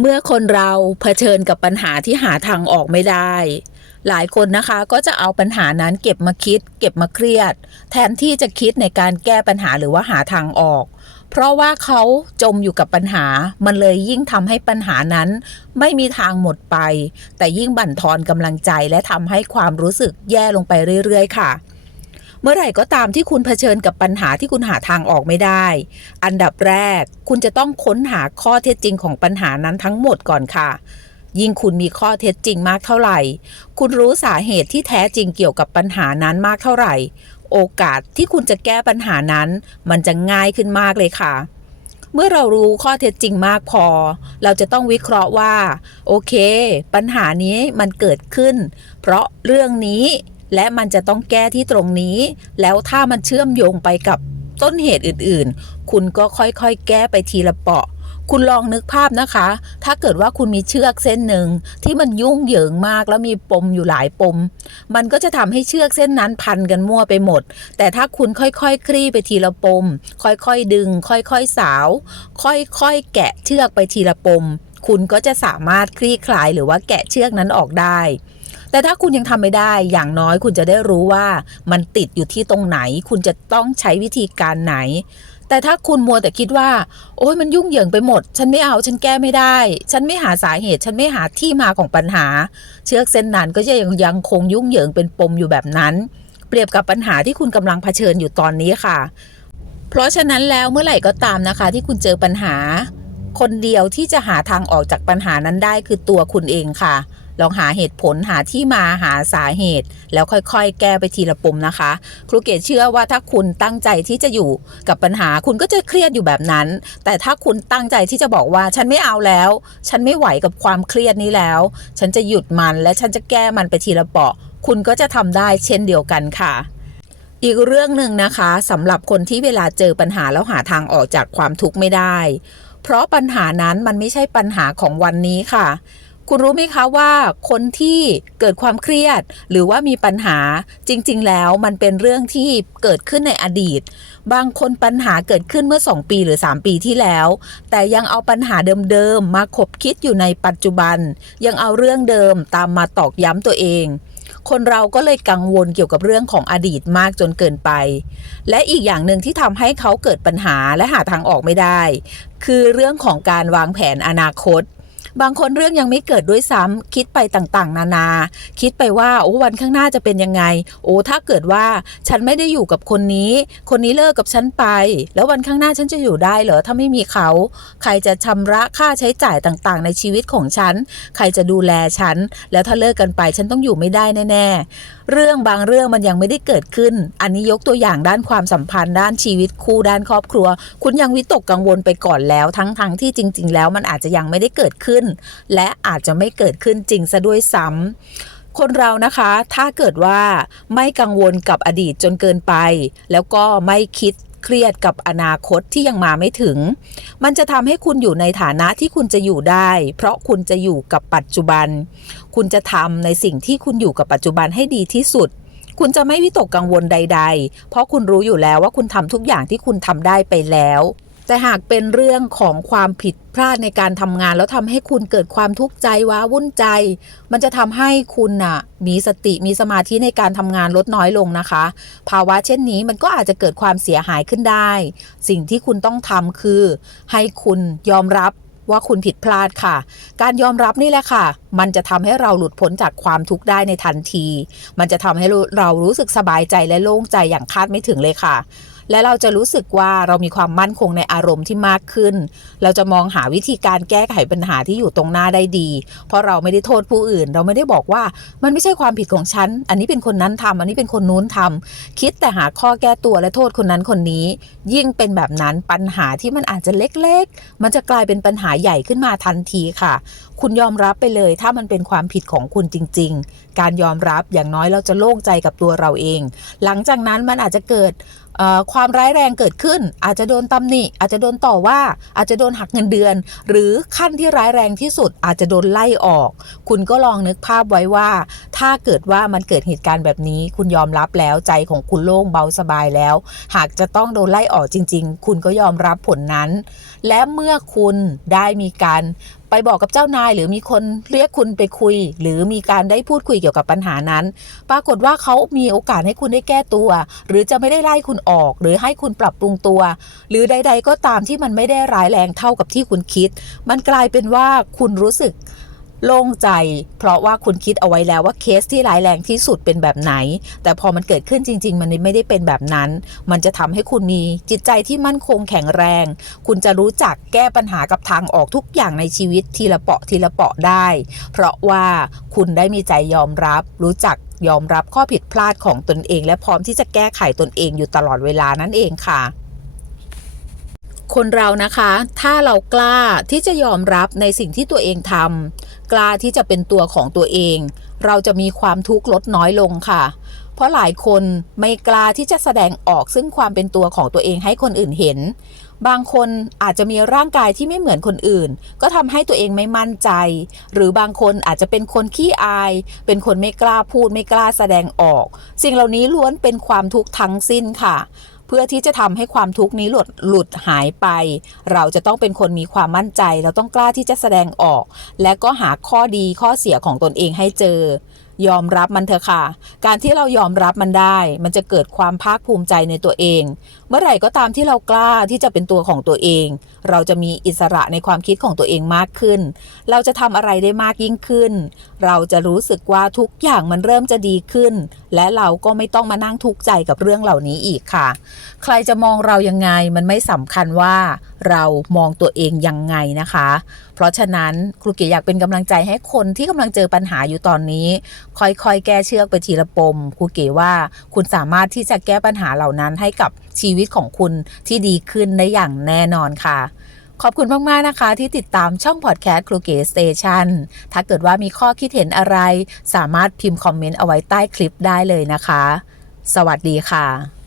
เมื่อคนเราเผชิญกับปัญหาที่หาทางออกไม่ได้ หลายคนนะคะก็จะเอาปัญหานั้นเก็บมาคิด เก็บมาเครียด แทนที่จะคิดในการแก้ปัญหาหรือว่าหาทางออก เพราะว่าเขาจมอยู่กับปัญหา มันเลยยิ่งทำให้ปัญหานั้น ไม่มีทางหมดไป แต่ยิ่งบั่นทอนกำลังใจและทำให้ความรู้สึกแย่ลงไปเรื่อยๆ ค่ะ เมื่อไหร่ก็ตามที่คุณเผชิญกับปัญหาที่คุณหาทางออกไม่ได้ อันดับแรก คุณจะต้องค้นหาข้อเท็จจริงของปัญหานั้นทั้งหมดก่อนค่ะ ยิ่งคุณมีข้อเท็จจริงมากเท่าไหร่ คุณรู้สาเหตุที่แท้จริงเกี่ยวกับปัญหานั้นมากเท่าไหร่ โอกาสที่คุณจะแก้ปัญหานั้น มันจะง่ายขึ้นมากเลยค่ะเมื่อเรารู้ข้อเท็จจริงมากพอ เราจะต้องวิเคราะห์ว่า โอเค ปัญหานี้มันเกิดขึ้น เพราะเรื่องนี้ และมันจะต้องแก้ที่ตรงนี้ แล้วถ้ามันเชื่อมโยงไปกับต้นเหตุอื่นๆ คุณก็ค่อยๆ แก้ไปทีละเปาะ คุณลองนึกภาพนะคะ ถ้าเกิดว่าคุณมีเชือกเส้นหนึ่งที่มันยุ่งเหยิงมากแล้วมีปมอยู่หลายปม มันก็จะทำให้เชือกเส้นนั้นพันกันมั่วไปหมด แต่ถ้าคุณค่อยๆคคลี่ไปทีละปม ค่อยๆ ดึง ค่อยๆ สาว ค่อยๆ แกะเชือกไปทีละปม คุณก็จะสามารถคลี่คลายหรือว่าแกะเชือกนั้นออกได้ แต่ถ้าคุณยังทำไม่ได้อย่างน้อยคุณจะได้รู้ว่ามันติดอยู่ที่ตรงไหน คุณจะต้องใช้วิธีการไหน แต่ถ้าคุณมัวแต่คิดว่า โอ้ยมันยุ่งเหยิงไปหมด ฉันไม่เอาฉันแก้ไม่ได้ ฉันไม่หาสาเหตุ ฉันไม่หาที่มาของปัญหา เชือกเส้นนั้นก็จะยังยังคงยุ่งเหยิงเป็นปมอยู่แบบนั้น เปรียบกับปัญหาที่คุณกำลังเผชิญอยู่ตอนนี้ค่ะ เพราะฉะนั้นแล้วเมื่อไหร่ก็ตามนะคะ ที่คุณเจอปัญหา คนเดียวที่จะหาทางออกจากปัญหานั้นได้คือตัวคุณเองค่ะ ลองหาเหตุผลหาที่มาหาสาเหตุ แล้วค่อยๆ แก้ไปทีละปมนะคะ ครูเกศเชื่อว่าถ้าคุณตั้งใจที่จะอยู่กับปัญหาคุณก็จะเครียดอยู่แบบนั้น แต่ถ้าคุณตั้งใจที่จะบอกว่าฉันไม่เอาแล้ว ฉันไม่ไหวกับความเครียดนี้แล้ว ฉันจะหยุดมันและฉันจะแก้มันไปทีละเปาะ คุณก็จะทำได้เช่นเดียวกันค่ะอีกเรื่องหนึ่งนะคะสำหรับคนที่เวลาเจอปัญหาแล้วหาทางออกจากความทุกข์ไม่ได้ เพราะปัญหานั้นมันไม่ใช่ปัญหาของวันนี้ค่ะ คุณรู้ไหมคะว่าคนที่เกิดความเครียด หรือว่ามีปัญหาจริง ๆ แล้วมันเป็นเรื่องที่เกิดขึ้นในอดีต บางคนปัญหาเกิดขึ้นเมื่อ 2 ปีหรือ 3 ปีที่แล้ว แต่ยังเอาปัญหาเดิมๆมาขบคิดอยู่ในปัจจุบัน ยังเอาเรื่องเดิมตามมาตอกย้ำตัวเอง คนเราก็เลยกังวลเกี่ยวกับเรื่องของอดีตมากจนเกินไป และอีกอย่างหนึ่งที่ทำให้เขาเกิดปัญหาและหาทางออกไม่ได้ คือเรื่องของการวางแผนอนาคต บางคนเรื่องยังไม่เกิดด้วยซ้ำคิดไปต่างๆ นานา คิดไปว่าโอ้วันข้างหน้าจะเป็นยังไง โอ้ถ้าเกิดว่าฉันไม่ได้อยู่กับคนนี้ คนนี้เลิกกับฉันไป แล้ววันข้างหน้าฉันจะอยู่ได้เหรอถ้าไม่มีเขา ใครจะชำระค่าใช้จ่ายต่างๆ ในชีวิตของฉัน ใครจะดูแลฉัน แล้วถ้าเลิกกันไปฉันต้องอยู่ไม่ได้แน่ๆ เรื่องบางเรื่องมันยังไม่ได้เกิดขึ้น อันนี้ยกตัวอย่างด้านความสัมพันธ์ด้านชีวิตคู่ด้านครอบครัว คุณยังวิตกกังวลไปก่อนแล้ว ทั้งๆทที่จริง ๆ แล้วมันอาจจะยังไม่ได้เกิดขึ้น และอาจจะไม่เกิดขึ้นจริงซะด้วยซ้ำคนเรานะคะถ้าเกิดว่าไม่กังวลกับอดีตจนเกินไป แล้วก็ไม่คิด เครียดกับอนาคตที่ยังมาไม่ถึง มันจะทำให้คุณอยู่ในฐานะที่คุณจะอยู่ได้ เพราะคุณจะอยู่กับปัจจุบัน คุณจะทำในสิ่งที่คุณอยู่กับปัจจุบันให้ดีที่สุด คุณจะไม่วิตกกังวลใด ๆ เพราะคุณรู้อยู่แล้วว่าคุณทำทุกอย่างที่คุณทำได้ไปแล้ว แต่หากเป็นเรื่องของความผิดพลาดในการทำงานแล้วทำให้คุณเกิดความทุกข์ใจว้าวุ่นใจ มันจะทำให้คุณน่ะมีสติมีสมาธิในการทำงานลดน้อยลงนะคะ ภาวะเช่นนี้มันก็อาจจะเกิดความเสียหายขึ้นได้ สิ่งที่คุณต้องทำคือ ให้คุณยอมรับว่าคุณผิดพลาดค่ะ การยอมรับนี่แหละค่ะ มันจะทำให้เราหลุดพ้นจากความทุกข์ได้ในทันที มันจะทำให้เรารู้สึกสบายใจและโล่งใจอย่างคาดไม่ถึงเลยค่ะ และเราจะรู้สึกว่าเรามีความมั่นคงในอารมณ์ที่มากขึ้น เราจะมองหาวิธีการแก้ไขปัญหาที่อยู่ตรงหน้าได้ดี เพราะเราไม่ได้โทษผู้อื่น เราไม่ได้บอกว่ามันไม่ใช่ความผิดของฉัน อันนี้เป็นคนนั้นทำอันนี้เป็นคนนู้นทำคิดแต่หาข้อแก้ตัวและโทษคนนั้นคนนี้ ยิ่งเป็นแบบนั้นปัญหาที่มันอาจจะเล็กๆ มันจะกลายเป็นปัญหาใหญ่ขึ้นมาทันทีค่ะ คุณยอมรับไปเลย ถ้ามันเป็นความผิดของคุณจริง ๆ การยอมรับอย่างน้อยเราจะโล่งใจกับตัวเราเอง หลังจากนั้นมันอาจจะเกิด ความร้ายแรงเกิดขึ้น อาจจะโดนตำหนิ อาจจะโดนต่อว่า อาจจะโดนหักเงินเดือน หรือขั้นที่ร้ายแรงที่สุดอาจจะโดนไล่ออก คุณก็ลองนึกภาพไว้ว่า ถ้าเกิดว่ามันเกิดเหตุการณ์แบบนี้ คุณยอมรับแล้วใจของคุณโล่งเบาสบายแล้ว หากจะต้องโดนไล่ออกจริง ๆ คุณก็ยอมรับผลนั้น และเมื่อคุณได้มีการไปบอกกับเจ้านาย หรือมีคนเรียกคุณไปคุย หรือมีการได้พูดคุยเกี่ยวกับปัญหานั้น ปรากฏว่าเขามีโอกาสให้คุณได้แก้ตัว หรือจะไม่ได้ไล่คุณออก หรือให้คุณปรับปรุงตัว หรือใด ๆ ก็ตามที่มันไม่ได้ร้ายแรงเท่ากับที่คุณคิด มันกลายเป็นว่าคุณรู้สึก โล่งใจ เพราะว่าคุณคิดเอาไว้แล้วว่าเคสที่ร้ายแรงที่สุดเป็นแบบไหน แต่พอมันเกิดขึ้นจริง ๆ มันไม่ได้เป็นแบบนั้น มันจะทำให้คุณมีจิตใจที่มั่นคงแข็งแรง คุณจะรู้จักแก้ปัญหากับทางออกทุกอย่างในชีวิตทีละเปาะทีละเปาะได้ เพราะว่าคุณได้มีใจยอมรับ รู้จักยอมรับข้อผิดพลาดของตนเอง และพร้อมที่จะแก้ไขตนเองอยู่ตลอดเวลานั่นเองค่ะคนเรานะคะ ถ้าเรากล้าที่จะยอมรับในสิ่งที่ตัวเองทำ กล้าที่จะเป็นตัวของตัวเอง เราจะมีความทุกข์ลดน้อยลงค่ะ เพราะหลายคนไม่กล้าที่จะแสดงออกซึ่งความเป็นตัวของตัวเองให้คนอื่นเห็น บางคนอาจจะมีร่างกายที่ไม่เหมือนคนอื่น ก็ทำให้ตัวเองไม่มั่นใจ หรือบางคนอาจจะเป็นคนขี้อาย เป็นคนไม่กล้าพูดไม่กล้าแสดงออก สิ่งเหล่านี้ล้วนเป็นความทุกข์ทั้งสิ้นค่ะ เพื่อที่จะทำให้ความทุกข์นี้หลุดหลุดหายไป เราจะต้องเป็นคนมีความมั่นใจ เราต้องกล้าที่จะแสดงออก และก็หาข้อดีข้อเสียของตนเองให้เจอ ยอมรับมันเถอะค่ะ การที่เรายอมรับมันได้ มันจะเกิดความภาคภูมิใจในตัวเอง เมื่อไหร่ก็ตามที่เรากล้าที่จะเป็นตัวของตัวเอง เราจะมีอิสระในความคิดของตัวเองมากขึ้น เราจะทำอะไรได้มากยิ่งขึ้น เราจะรู้สึกว่าทุกอย่างมันเริ่มจะดีขึ้น และเราก็ไม่ต้องมานั่งทุกข์ใจกับเรื่องเหล่านี้อีกค่ะ ใครจะมองเรายังไงมันไม่สำคัญว่าเรามองตัวเองยังไงนะคะ เพราะฉะนั้นครูเก๋อยากเป็นกำลังใจให้คนที่กำลังเจอปัญหาอยู่ตอนนี้ ค่อยๆ แก้เชือกไปทีละปมครูเก๋ว่าคุณสามารถที่จะแก้ปัญหาเหล่านั้นให้กับชีวิตของคุณที่ดีขึ้นได้อย่างแน่นอนค่ะขอบคุณมาก ๆ นะคะ ที่ติดตามช่องพอดแคสต์ครูเก๋สเตชันถ้าเกิดว่ามีข้อคิดเห็นอะไร สามารถพิมพ์คอมเมนต์เอาไว้ใต้คลิปได้เลยนะคะ สวัสดีค่ะ